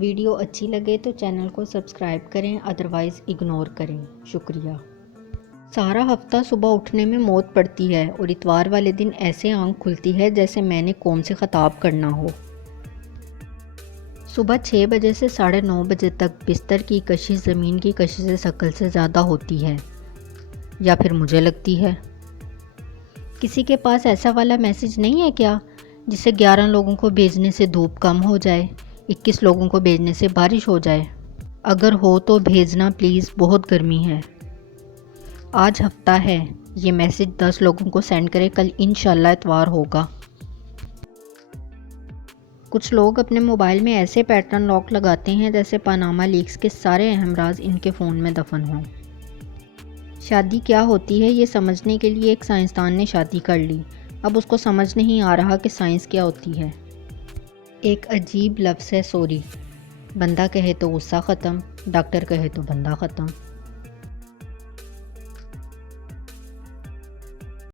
Video اچھی لگے تو چینل کو سبسکرائب کریں، ادروائز اگنور کریں۔ شکریہ۔ سارا ہفتہ صبح اٹھنے میں موت پڑتی ہے اور اتوار والے دن ایسے آنکھ کھلتی ہے جیسے میں نے قوم سے خطاب کرنا ہو۔ صبح 6 بجے سے 9:30 بجے تک بستر کی کشش زمین کی کشش ثقل سے زیادہ ہوتی ہے، یا پھر مجھے لگتی ہے۔ کسی کے پاس ایسا والا میسج نہیں ہے کیا جسے 11 لوگوں کو بھیجنے سے دھوپ کم ہو جائے، 21 لوگوں کو بھیجنے سے بارش ہو جائے؟ اگر ہو تو بھیجنا پلیز، بہت گرمی ہے۔ آج ہفتہ ہے، یہ میسج 10 لوگوں کو سینڈ کرے، کل انشاءاللہ اتوار ہوگا۔ کچھ لوگ اپنے موبائل میں ایسے پیٹرن لاک لگاتے ہیں جیسے پاناما لیکس کے سارے اہم راز ان کے فون میں دفن ہوں۔ شادی کیا ہوتی ہے یہ سمجھنے کے لیے ایک سائنسدان نے شادی کر لی، اب اس کو سمجھ نہیں آ رہا کہ سائنس کیا ہوتی ہے۔ ایک عجیب لفظ ہے سوری، بندہ کہے تو غصہ ختم، ڈاکٹر کہے تو بندہ ختم۔